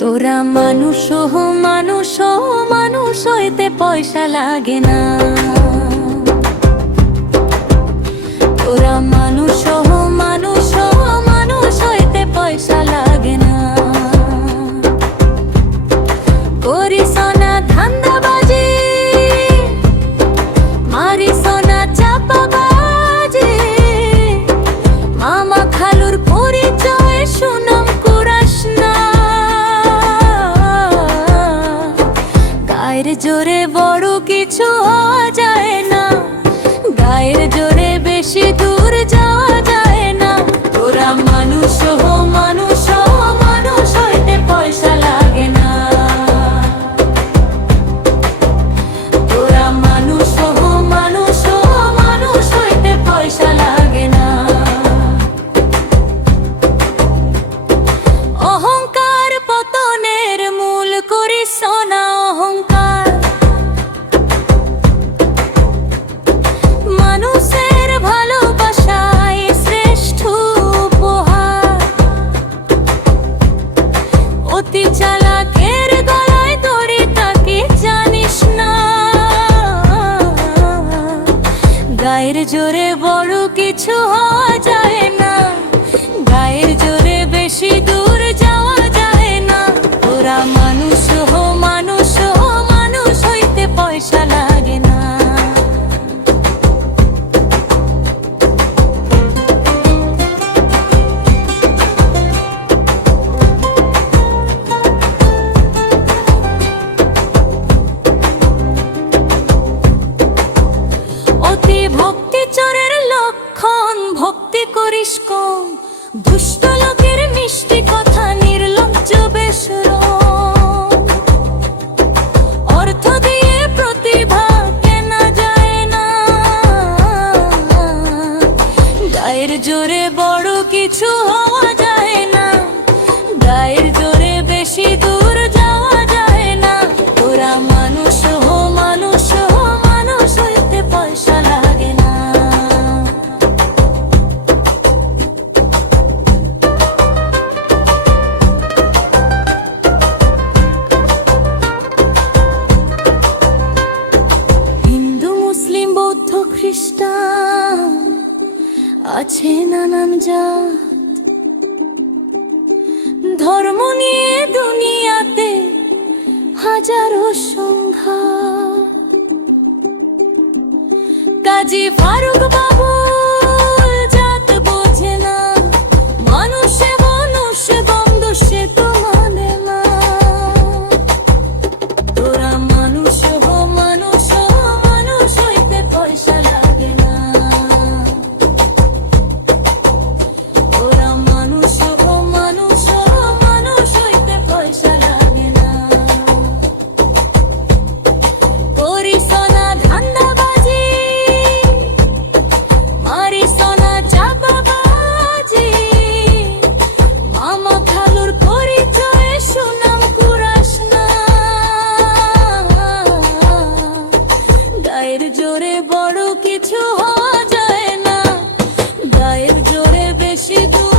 তোরা মানুষ মানুষ মানুষ হইতে পয়সা লাগে না। তোরা মানুষ মানুষ মানুষ হইতে পয়সা লাগে না। করিস না ধান্দাবাজি, মারিস না চাপাবাজি, মামা খালুর পরিচয় সুনাম কুড়াস না। গায়ের জোরে বড় কিছু হওয়া যায় না, গায়ের জোরে বেশি দূর যাওয়া যায় না। তোরা মানুষ মানুষ মানুষ হইতে পয়সা লাগে না। তোরা মানুষ মানুষ মানুষ হইতে পয়সা লাগে না। অহংকার পতনের মূল করিস না অহংকার। মানুষের ভালোবাসাই শ্রেষ্ঠ উপহার। অতি চালাকের গলায় দড়ি তাকে জানিস না। গায়ের জোরে বড় কিছু হওয়া যায় না, গায়ের জোরে বেশি দূর যাওয়া যায় না। তোরা মানুষ মানুষ মানুষ হইতে পয়সা লাগে না। অতি ভক্তি চোরের লক্ষণ, ভক্তি করিস কম। দুষ্ট লোকের মিষ্টি কথা নির্লজ্জ বেশরম। অর্থ দিয়ে প্রতিভা কেনা যায় না। গায়ের জোরে বড় কিছু হওয়া যায় না, গায়ের জোরে বেশি দূর যাওয়া যায় না। তোরা মানুষ মানুষ মানুষ হইতে পয়সা লাগে না। হিন্দু মুসলিম বৌদ্ধ খ্রিস্টান আছে নানান জাত। ধর্ম নিয়ে দুনিয়াতে হাজারো সংঘাত। কাজী ফারুক বাবু জাত বোঝে না, মানুষে মানুষ বন্ধ সে তো মানে না। তোরা মানুষ মানুষ মানুষ হইতে পয়সা লাগে না। তোরা মানুষ মানুষ মানুষ হইতে পয়সা লাগে না। করিস না ধান্দাবাজি, মারিস না চাপাবাজি, মামা খালুর পরিচয় সুনাম কুড়াস না। গায়ের জোরে বড় কিছু হওয়া যায় না, গায়ের জোরে বেশি দূর